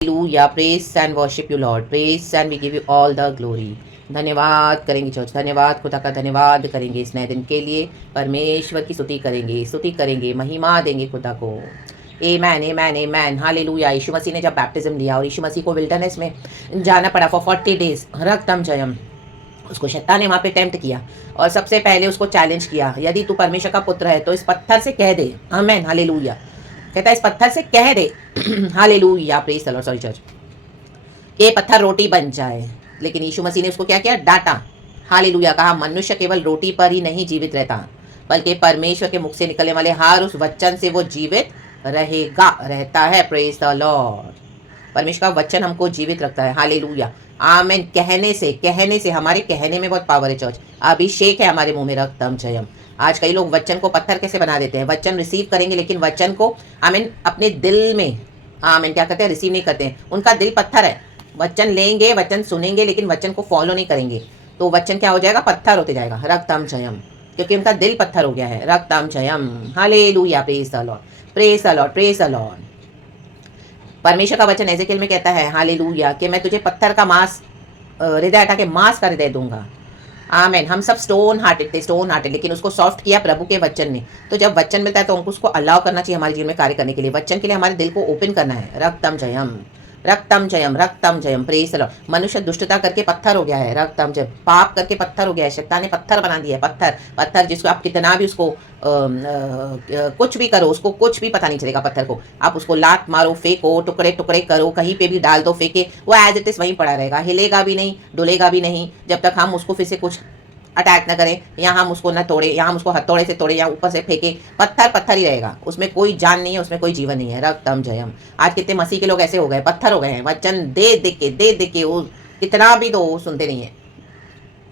Hallelujah. Praise and worship you, Lord. Praise and we give you all the glory. धन्यवाद करेंगे church, धन्यवाद खुदा का धन्यवाद करेंगे इस नए दिन के लिए। परमेश्वर की स्तुति करेंगे, महिमा देंगे खुदा को। आमेन आमेन आमेन हालेलुया। यीशु मसीह ने जब बैप्टिज्म लिया और यीशु मसीह को विल्डरनेस में जाना पड़ा फॉर 40 डेज, रक्तम जयम, उसको शैतान ने वहाँ पे टेम्प्ट किया और सबसे पहले उसको चैलेंज किया, यदि तू परमेश्वर का पुत्र है तो इस पत्थर से कह दे, आमेन हालेलुया। कहता है इस पत्थर से कह दे, hallelujah, praise the lord, sorry church, ये पत्थर रोटी बन जाए। लेकिन यीशु मसीह ने उसको क्या किया, डांटा, हालेलुया। कहा मनुष्य केवल रोटी पर ही नहीं जीवित रहता, बल्कि परमेश्वर के मुख से निकलने वाले हर उस वचन से वो जीवित रहता है। Praise the lord. परमेश्वर का वचन हमको जीवित रखता है, हालेलुया, आमेन। कहने से हमारे कहने में बहुत पावर है चर्च। अभिषेक है हमारे मुंह में, रक्तम जयम। आज कई लोग वचन को पत्थर कैसे बना देते हैं, वचन रिसीव करेंगे लेकिन वचन को आमीन अपने दिल में आमीन क्या करते हैं, रिसीव नहीं करते हैं। उनका दिल पत्थर है, वचन लेंगे, वचन सुनेंगे, लेकिन वचन को फॉलो नहीं करेंगे तो वचन क्या हो जाएगा, पत्थर होते जाएगा, रक्तम जयम, क्योंकि उनका दिल पत्थर हो गया है, रक्तम जयम, hallelujah, praise the lord, praise the lord, praise the lord. परमेश्वर का वचन एजेकियल में कहता है, हालेलुया, कि मैं तुझे पत्थर का मांस हृदय हटा के मांस का हृदय दूंगा। आमेन। हम सब स्टोन हार्टेड थे, लेकिन उसको सॉफ्ट किया प्रभु के वचन ने। तो जब वचन मिलता है तो हमको उसको अलाउ करना चाहिए हमारे जीवन में कार्य करने के लिए। वचन के लिए हमारे दिल को ओपन करना है, रक्तम जयम, रक्तम जयम, रक्तम जयम, प्रेज द लॉर्ड। मनुष्य दुष्टता करके पत्थर हो गया है, रक्तम जयम, पाप करके पत्थर हो गया है, शैतान ने पत्थर बना दिया है, पत्थर जिसको आप कितना भी उसको कुछ भी करो, उसको कुछ भी पता नहीं चलेगा। पत्थर को आप उसको लात मारो, फेंको, टुकड़े टुकड़े करो, कहीं पे भी डाल दो, फेंके, वो एज इट इज वहीं पड़ा रहेगा, हिलेगा भी नहीं, डुलेगा भी नहीं, जब तक हम उसको फिर से कुछ अटैक ना करें, या हम उसको ना तोड़े, या हम उसको हथौड़े से तोड़े, या ऊपर से फेंके, पत्थर ही रहेगा, उसमें कोई जान नहीं है, उसमें कोई जीवन नहीं है, रक्तम जयम। आज कितने मसीह के लोग ऐसे हो गए, पत्थर हो गए हैं, वचन दे के वो कितना भी दो सुनते नहीं है,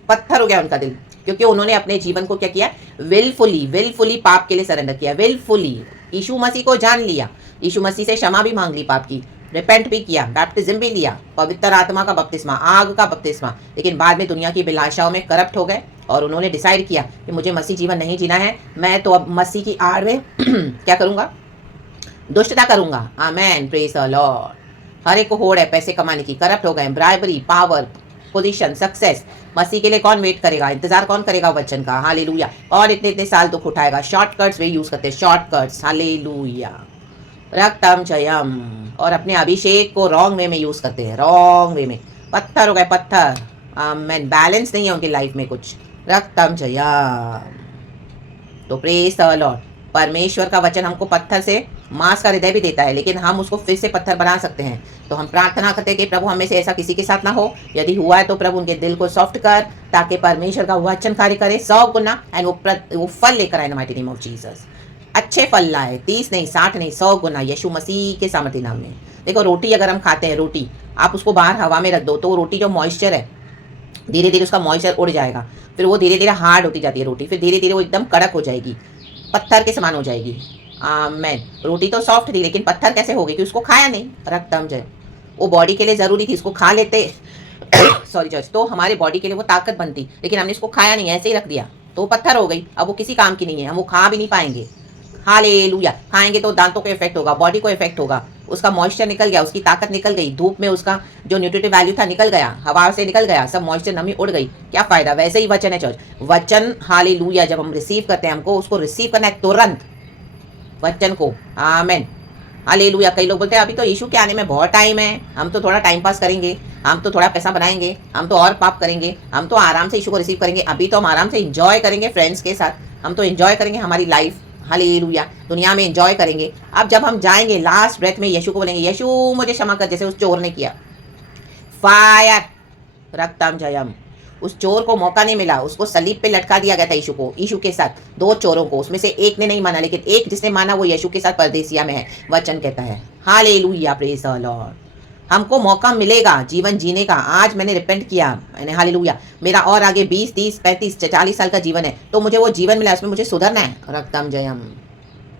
पत्थर हो गया उनका दिल, क्योंकि उन्होंने अपने जीवन को क्या किया, विलफुली पाप के लिए सरेंडर किया, विलफुली यीशु मसीह को जान लिया, यीशु मसीह से क्षमा भी मांग ली पाप की, रिपेंट भी किया, बैप्टिज्म भी लिया, पवित्र आत्मा का बपतिस्मा, आग का बपतिस्मा, लेकिन बाद में दुनिया की अभिलाषाओं में करप्ट हो गए और उन्होंने डिसाइड किया कि मुझे मसीह जीवन नहीं जीना है, मैं तो अब मसीह की आड़ में क्या करूंगा, दुष्टता करूंगा। आमेन, प्रेज द लॉर्ड। हर एक को होड़ है पैसे कमाने की, करप्ट हो गए, ब्राइबरी, पावर, पोजीशन, सक्सेस। मसीह के लिए कौन वेट करेगा, इंतजार कौन करेगा वचन का, हालेलुया। और इतने साल दुख उठाएगा, शॉर्टकट्स वे यूज करते हैं, शॉर्टकट्स, हालेलुया, रक्तम जयम। और अपने अभिषेक को रॉन्ग वे में यूज करते हैं, रॉन्ग वे में, पत्थर हो गए, पत्थर, आमेन। बैलेंस नहीं है उनकी लाइफ में कुछ, रक्तम जयम। तो प्रेज द लॉर्ड। परमेश्वर का वचन हमको पत्थर से मांस का हृदय भी देता है, लेकिन हम उसको फिर से पत्थर बना सकते हैं। तो हम प्रार्थना करते हैं कि प्रभु हमें से ऐसा किसी के साथ ना हो, यदि हुआ है तो प्रभु उनके दिल को सॉफ्ट कर, ताकि परमेश्वर का वचन कार्य करे 100 गुना, एंड वो फल लेकर आए, इन माइटी नेम ऑफ जीसस। अच्छे फल लाए, 30 नहीं, 60 नहीं, 100 गुना, यीशु मसीह के सामर्थ्य नाम में। देखो रोटी अगर हम खाते हैं, रोटी आप उसको बाहर हवा में रख दो तो रोटी जो मॉइस्चर है, धीरे धीरे उसका मॉइस्चर उड़ जाएगा, फिर वो धीरे धीरे हार्ड होती जाती है रोटी, फिर धीरे धीरे वो एकदम कड़क हो जाएगी, पत्थर के समान हो जाएगी। आमेन। रोटी तो सॉफ्ट थी लेकिन पत्थर कैसे हो गई, कि उसको खाया नहीं, रक्तम जय। वो बॉडी के लिए ज़रूरी थी, उसको खा लेते सॉरी जज, तो हमारे बॉडी के लिए वो ताकत बनती, लेकिन हमने इसको खाया नहीं, ऐसे ही रख दिया तो वो पत्थर हो गई, अब वो किसी काम की नहीं है, हम वो खा भी नहीं पाएंगे। हालेलुया। खाएंगे तो दांतों को इफेक्ट होगा, बॉडी को इफेक्ट होगा, उसका मॉइस्चर निकल गया, उसकी ताकत निकल गई, धूप में उसका जो न्यूट्रिटिव वैल्यू था निकल गया, हवा से निकल गया, सब मॉइस्चर नमी उड़ गई, क्या फायदा। वैसे ही वचन है चर्च, वचन हालेलुया जब हम रिसीव करते हैं, हमको उसको रिसीव करना है तुरंत, वचन को, आमेन, हालेलुया। कई लोग बोलते हैं अभी तो यीशु के आने में बहुत टाइम है, हम तो थोड़ा टाइम पास करेंगे, हम तो थोड़ा पैसा बनाएंगे, हम तो और पाप करेंगे, हम तो आराम से यीशु को रिसीव करेंगे, अभी तो हम आराम से इंजॉय करेंगे फ्रेंड्स के साथ, हम तो इंजॉय करेंगे हमारी लाइफ, हालेलुया, दुनिया में एंजॉय करेंगे। अब जब हम जाएंगे लास्ट ब्रेथ में यीशु को बोलेंगे, यीशु मुझे क्षमा कर, जैसे उस चोर ने किया, फायर, रक्तम जयम। उस चोर को मौका नहीं मिला, उसको सलीब पे लटका दिया गया था यीशु को, यीशु के साथ 2 चोरों को, उसमें से एक ने नहीं माना, लेकिन एक जिसने माना वो यीशु के साथ परदेसिया में है, वचन कहता है, हालेलुया, प्रेज द लॉर्ड। हमको मौका मिलेगा जीवन जीने का। आज मैंने रिपेंट किया, मैंने हालेलुया, मेरा और आगे 20, 30, 35, 40 साल का जीवन है, तो मुझे वो जीवन मिला, उसमें मुझे सुधरना है, रक्तम जयम,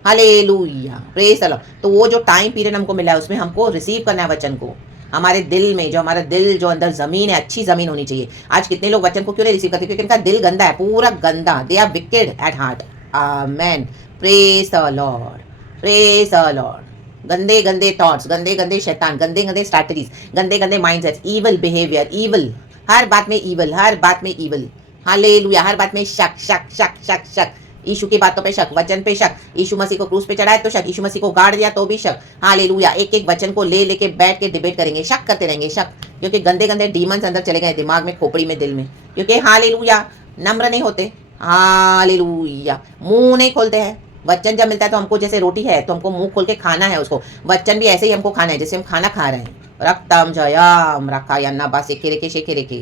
हालेलुया, प्रेज द लॉर्ड। तो वो जो टाइम पीरियड हमको मिला है उसमें हमको रिसीव करना है वचन को, हमारे दिल में, जो हमारा दिल जो अंदर जमीन है, अच्छी जमीन होनी चाहिए। आज कितने लोग वचन को क्यों नहीं रिसीव करते, क्योंकि इनका दिल गंदा है, पूरा गंदा, they are wicked at heart. Amen, praise the lord, praise the lord. गंदे गंदे थॉट्स, गंदे गंदे शैतान, गंदे गंदे स्ट्रैटेजीज, गंदे गंदे माइंडसेट, ईवल बिहेवियर, ईवल, हर बात में ईवल, हर बात में ईवल। हालेलुया, हर बात में शक शक शक शक शक, यीशु की बातों पे शक, वचन पे शक, यीशु मसीह को क्रूस पे चढ़ाए तो शक, यीशु मसीह को गाड़ दिया तो भी शक। हालेलुया, एक एक वचन को ले लेके बैठ के डिबेट करेंगे, शक करते रहेंगे, शक, क्योंकि गंदे गंदे डीमंस अंदर चले गए दिमाग में, खोपड़ी में, दिल में, क्योंकि हालेलुया नम्र नहीं होते। हालेलुया, मुंह नहीं खोलते हैं। वचन जब मिलता है तो हमको जैसे रोटी है तो हमको मुंह खोल के खाना है उसको, वचन भी ऐसे ही हमको खाना है जैसे हम खाना खा रहे हैं। रक्तम जयम रखा यन्ना बा सेखे रेखे शेखे रेखे।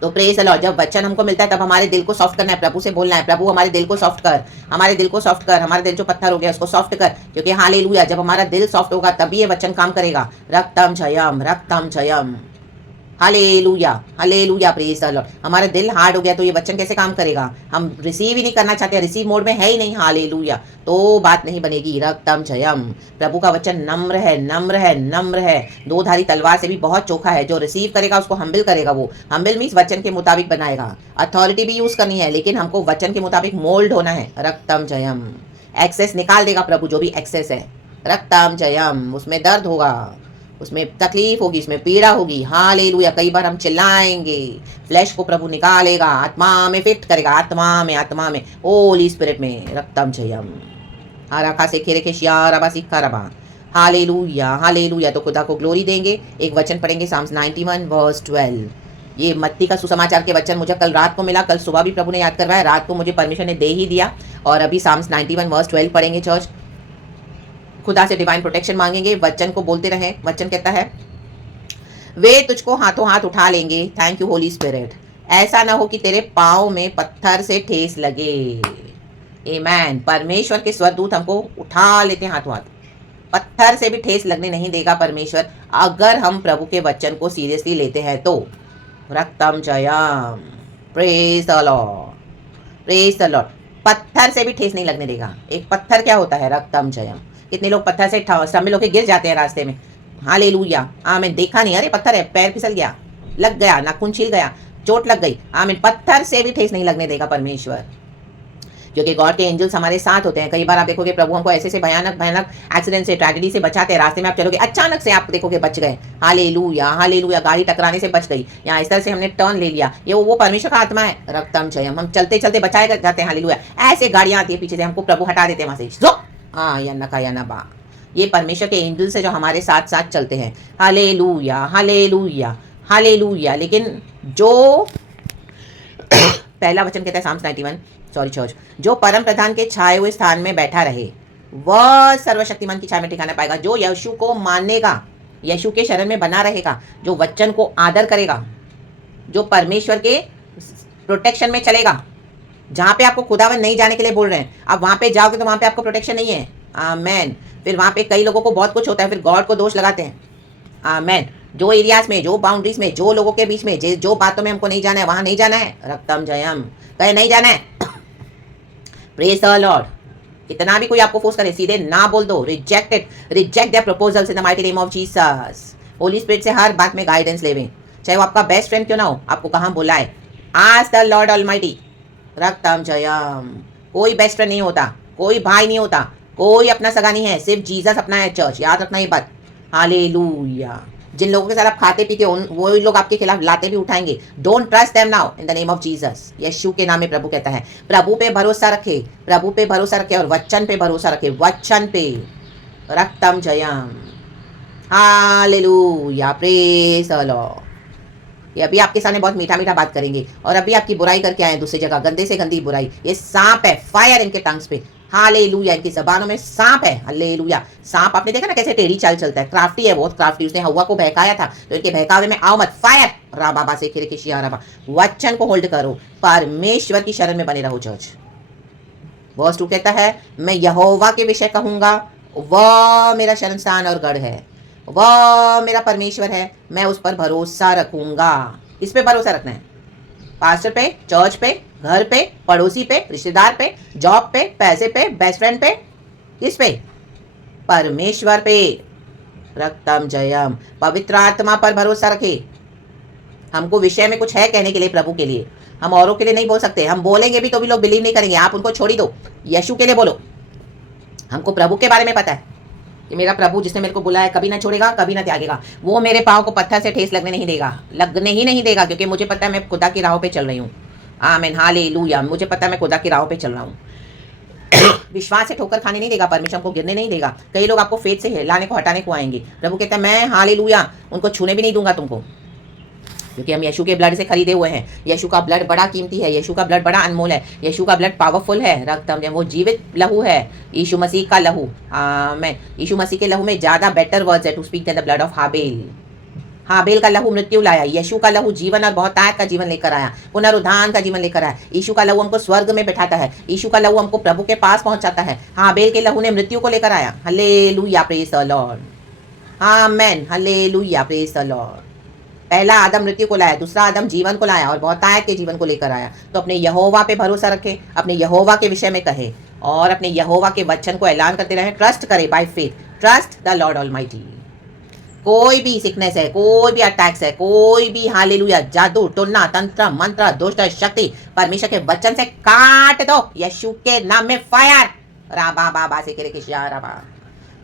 तो प्रेज द लॉर्ड, जब वचन हमको मिलता है तब हमारे दिल को सॉफ्ट करना है, प्रभु से बोलना है, प्रभु हमारे दिल को सॉफ्ट कर, हमारे दिल को सॉफ्ट कर, हमारा दिल जो पत्थर हो गया उसको सॉफ्ट कर, क्योंकि हालेलुया जब हमारा दिल सॉफ्ट होगा तभी ये वचन काम करेगा। रक्तम जयम hallelujah, hallelujah, praise the lord. हमारा दिल हार्ड हो गया तो ये वचन कैसे काम करेगा? हम रिसीव ही नहीं करना चाहते, रिसीव मोड में है ही नहीं, हालेलुया, तो बात नहीं बनेगी। रक्तम जयम, प्रभु का वचन नम्र है, नम्र है, नम्र है, दो धारी तलवार से भी बहुत चोखा है। जो रिसीव करेगा उसको हम्बिल करेगा, वो हम्बिल मीन्स वचन के मुताबिक बनाएगा। अथॉरिटी भी यूज करनी है लेकिन हमको वचन के मुताबिक मोल्ड होना है। रक्तम जयम, एक्सेस निकाल देगा प्रभु, जो भी एक्सेस है। रक्तम जयम, उसमें दर्द होगा, उसमें तकलीफ होगी, उसमें पीड़ा होगी। हालेलुया, कई बार हम चिल्लाएंगे, फ्लैश को प्रभु निकालेगा, आत्मा में फिट करेगा, आत्मा में होली स्पिरिट में। रक्तम जयम हाराखा से खेरे खेशिया रबा सिक्का रबा। हालेलुया, हालेलुया, तो खुदा को ग्लोरी देंगे। एक वचन पढ़ेंगे साम्स 91 वर्स 12। ये मत्ती का सुसमाचार के वचन मुझे कल रात को मिला, कल सुबह भी प्रभु ने याद करवाया, रात को मुझे परमिशन ने दे ही दिया, और अभी साम्स 91 वर्स 12 पढ़ेंगे चर्च। खुदा से डिवाइन प्रोटेक्शन मांगेंगे, वचन को बोलते रहें। वचन कहता है वे तुझको हाथों हाथ उठा लेंगे, थैंक यू होली स्पिरिट, ऐसा ना हो कि तेरे पाँव में पत्थर से ठेस लगे। आमेन। परमेश्वर के स्वरदूत हमको उठा लेते हैं हाथों हाथ, पत्थर से भी ठेस लगने नहीं देगा परमेश्वर, अगर हम प्रभु के वचन को सीरियसली लेते हैं तो। रक्तम जयम, praise the lord, praise the lord. पत्थर से भी ठेस नहीं लगने देगा। एक पत्थर क्या होता है? रक्तम जयम। कितने लोग पत्थर से शामिल होकर गिर जाते हैं रास्ते में। हालेलुया, आमीन। देखा नहीं, अरे पत्थर है, पैर फिसल गया, लग गया, नाखून छिल गया, चोट लग गई। आमीन। पत्थर से भी ठेस नहीं लगने देगा परमेश्वर, क्योंकि गॉड के एंजल्स हमारे साथ होते हैं। कई बार आप देखोगे प्रभु हमको ऐसे से भयानक भयानक एक्सीडेंट से, ट्रेजेडी से बचाते हैं। रास्ते में आप चलोगे, अचानक से आप देखोगे बच गए। हालेलुया, हालेलुया, गाड़ी टकराने से बच गई, या इस तरह से हमने टर्न ले लिया, ये वो परमेश्वर का आत्मा है। रक्तम जयम, हम चलते चलते बचाए जाते हैं। हालेलुया, ऐसे गाड़ियां आती है पीछे से, हमको प्रभु हटा देते हैं वहां से। हाँ, या नका या नबा, ये परमेश्वर के एंजल्स है जो हमारे साथ साथ चलते हैं। Hallelujah, hallelujah, hallelujah. लेकिन जो पहला वचन कहता है साम्स 91, सॉरी चर्च, जो परम प्रधान के छाए हुए स्थान में बैठा रहे वह सर्वशक्तिमान की छाया में ठिकाना पाएगा। जो यीशु को मानेगा, यीशु के शरण में बना रहेगा, जो वचन को आदर करेगा, जो परमेश्वर के प्रोटेक्शन में चलेगा। जहाँ पे आपको खुदावन नहीं जाने के लिए बोल रहे हैं, आप वहाँ पे जाओगे तो वहाँ पे आपको प्रोटेक्शन नहीं है। आमेन। फिर वहाँ पे कई लोगों को बहुत कुछ होता है, फिर गॉड को दोष लगाते हैं। आमेन। जो एरियाज में, जो बाउंड्रीज में, जो लोगों के बीच में, जो बातों में हमको नहीं जाना है, वहाँ नहीं जाना है। रक्तम जयम, कहे नहीं जाना है। Praise the Lord. कितना भी कोई आपको फोर्स करे, सीधे ना बोल दो, reject it, reject their proposals in the mighty name of Jesus. Holy Spirit से हर बात में गाइडेंस लेवें, चाहे वो आपका बेस्ट फ्रेंड क्यों ना हो, आपको कहाँ बुलाए। Ask the lord almighty. रक्तम जयम। कोई बेस्ट फ्रेंड नहीं होता, कोई भाई नहीं होता, कोई अपना सगा नहीं है, सिर्फ जीसस अपना है चर्च, याद रखना ये बात। हालेलुया। जिन लोगों के साथ आप खाते पीते हो वही लोग आपके खिलाफ लाते भी उठाएंगे। Don't trust them now in the name of Jesus. यीशु के नाम में प्रभु कहता है, प्रभु पे भरोसा रखे, प्रभु पे भरोसा रखे और वचन पे भरोसा रखे, वचन पे। रक्तम जयम, हालेलुया, प्रेज द लॉर्ड। ये अभी आपके सामने बहुत मीठा मीठा बात करेंगे, और अभी आपकी बुराई करके आए दूसरी जगह, गंदे से गंदी बुराई। ये सांप है, फायर इनके टंग्स पे। हालेलुया, इनकी जबानों में सांप है। हालेलुया। सांप आपने देखा ना कैसे टेढ़ी चाल चलता है, क्राफ्टी है, बहुत क्राफ्टी। उसने हवा को बहकाया था, तो इनके बहकावे में आओ मत, फायर। रा बाबा से खिरे खिशिया राबा। वचन को होल्ड करो, परमेश्वर की शरण में बने रहो चर्च। वर्स 2 कहता है, मैं यहोवा के विषय कहूंगा, वह मेरा शरण स्थान और गढ़ है, वह मेरा परमेश्वर है, मैं उस पर भरोसा रखूंगा। इस पे भरोसा रखना है, पास्टर पे, चर्च पे, घर पे, पड़ोसी पे, रिश्तेदार पे, जॉब पे, पैसे पे, बेस्ट फ्रेंड पे, किस पे? परमेश्वर पे। रक्तम जयम। पवित्र आत्मा पर भरोसा रखे। हमको विषय में कुछ है कहने के लिए प्रभु के लिए, हम औरों के लिए नहीं बोल सकते। हम बोलेंगे भी तो भी लोग बिलीव नहीं करेंगे, आप उनको छोड़ ही दो, यीशु के लिए बोलो। हमको प्रभु के बारे में पता है, कि मेरा प्रभु जिसने मेरे को बुलाया कभी ना छोड़ेगा, कभी ना त्यागेगा। वो मेरे पाँव को पत्थर से ठेस लगने नहीं देगा, लगने ही नहीं देगा, क्योंकि मुझे पता है मैं खुदा की राहों पे चल रही हूँ। आमीन, हालेलुया। मुझे पता है मैं खुदा की राहों पे चल रहा हूँ। विश्वास से ठोकर खाने नहीं देगा, परमेश्वर को गिरने नहीं देगा। कई लोग आपको फेथ से हिलाने को हटाने को आएंगे, प्रभु कहता है मैं हालेलुया उनको छूने भी नहीं दूंगा तुमको, क्योंकि हम यीशु के ब्लड से खरीदे हुए हैं। यीशु का ब्लड बड़ा कीमती है, यीशु का ब्लड बड़ा अनमोल है, यीशु का ब्लड पावरफुल है, रक्तम वो जीवित लहू है, यीशु मसीह का लहू। आमीन। यीशु मसीह के लहू में ज़्यादा बेटर वर्ड्स है to speak than the blood of हाबेल। हाबेल का लहू मृत्यु लाया, यीशु का लहू जीवन और बहुतायत का जीवन लेकर आया, पुनरुद्धान का जीवन लेकर आया। यीशु का लहू हमको स्वर्ग में बैठाता है, यीशु का लहू हमको प्रभु के पास पहुंचाता है। हाबेल के लहू ने मृत्यु को लेकर आया। Hallelujah, praise the Lord. Amen, hallelujah, praise the Lord. पहला आदम मृत्यु को लाया, दूसरा आदम जीवन को लाया और बहुतायत के जीवन को लेकर आया। तो अपने यहोवा पे भरोसा रखें, अपने यहोवा के विषय में कहे और अपने यहोवा के वचन को ऐलान करते रहे। ट्रस्ट करें by faith, trust the lord almighty. कोई भी सिकनेस है, कोई भी अटैक्स है, कोई भी हालेलुया जादू टोना तंत्र मंत्र दुष्ट शक्ति परमेश्वर के वचन से काट दो यीशु के नाम में फायर। राबा बाबा से करे किशिया राबा,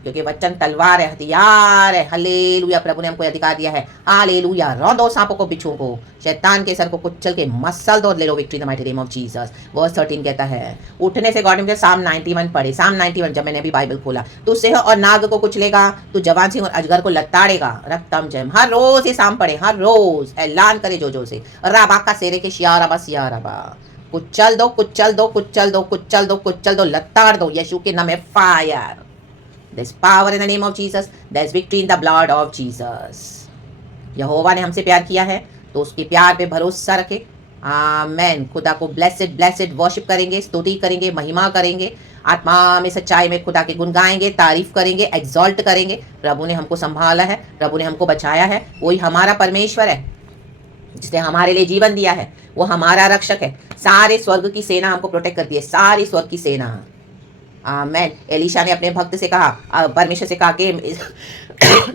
क्योंकि वचन तलवार है, हथियार है। हालेलुया, प्रभु ने हमको अधिकार दिया है। हालेलुया, रौंदो सांपों को, बिच्छुओं को, शैतान के सर को कुचल के मसल दो, ले लो victory the mighty name of Jesus. Verse 13 कहता है उठने से गॉड ने मुझे साम 91 पढ़े। साम 91 जब मैंने अभी बाइबल खोला, तू सिंह और नाग को कुचलेगा, तू जवान सिंह और अजगर को लताड़ेगा। रक्तम जयम, हर रोज ये साम पढ़े, हर रोज ऐलान करे जो जो से। राबा का सेरे के शियाराबा सियाराबा, कुचल दो कुचल दो कुचल दो कुचल दो कुचल दो, लताड़ दो यीशु के नाम में fire. There's power in the name of Jesus. There's victory in the blood of Jesus. यहोवा ने हमसे प्यार किया है तो उसके प्यार पे भरोसा रखे। आमेन। खुदा को ब्लेसेड ब्लेसेड वर्शिप करेंगे, स्तुति करेंगे, महिमा करेंगे, आत्मा में सच्चाई में खुदा के गुण गाएंगे, तारीफ करेंगे, एग्जॉल्ट करेंगे। प्रभु ने हमको संभाला है, प्रभु ने हमको बचाया है। वही हमारा परमेश्वर है जिसने हमारे लिए जीवन दिया है, वो हमारा रक्षक है। सारे स्वर्ग की सेना हमको प्रोटेक्ट करती है, सारी स्वर्ग की सेना। आमेन। एलीशा ने अपने भक्त से कहा, परमेश्वर से कहा कि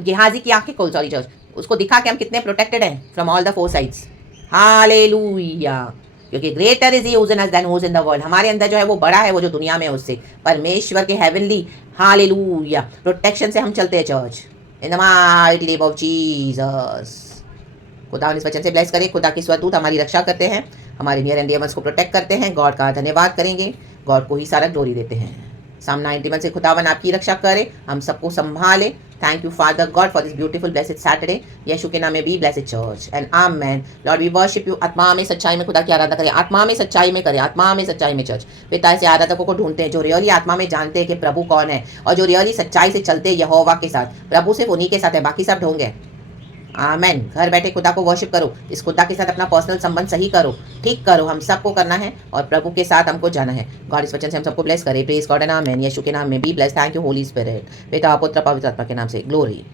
गेहाजी की आंखें खोल, सॉरी चर्च, उसको दिखा कि हम कितने प्रोटेक्टेड हैं from all the four sides. Hallelujah, क्योंकि greater is he who is in us than he is is in the. हमारे अंदर जो है वो बड़ा है वो जो दुनिया में है उससे। परमेश्वर के हेवनली हालेलुया प्रोटेक्शन से हम चलते हैं church, in the mighty name of Jesus. खुदा इस वचन से ब्लेस करे। खुदा के स्वदूत हमारी रक्षा करते हैं, हमारे नियर एंड डियर वंस को प्रोटेक्ट करते हैं। गॉड का धन्यवाद करेंगे, गॉड को ही सारा ग्लोरी देते हैं। साम 91 से खुदावन आपकी रक्षा करे, हम सबको संभाले। Thank you father God for this beautiful blessed Saturday. यीशु के नाम में be blessed church and amen. Lord we worship you. आत्मा में सच्चाई में खुदा की आराधना करें, आत्मा में सच्चाई में करें, आत्मा में सच्चाई में चर्च। पिता ऐसे आराधकों को ढूंढते हैं जो रियली आत्मा में जानते हैं कि प्रभु कौन है और जो रियली सच्चाई से चलते हैं यहोवा के साथ। प्रभु सिर्फ उन्हीं के साथ है, बाकी सब ढोंग है। आमेन। घर बैठे खुदा को वर्शिप करो, इस खुदा के साथ अपना पर्सनल संबंध सही करो, ठीक करो। हम सबको करना है और प्रभु के साथ हमको जाना है। गॉड इस वचन से हम सबको ब्लेस करे। Praise God and amen. Yeshu के नाम में be bless. Thank you Holy Spirit. पिता पुत्र पवित्र आत्मा के नाम से ग्लोरी।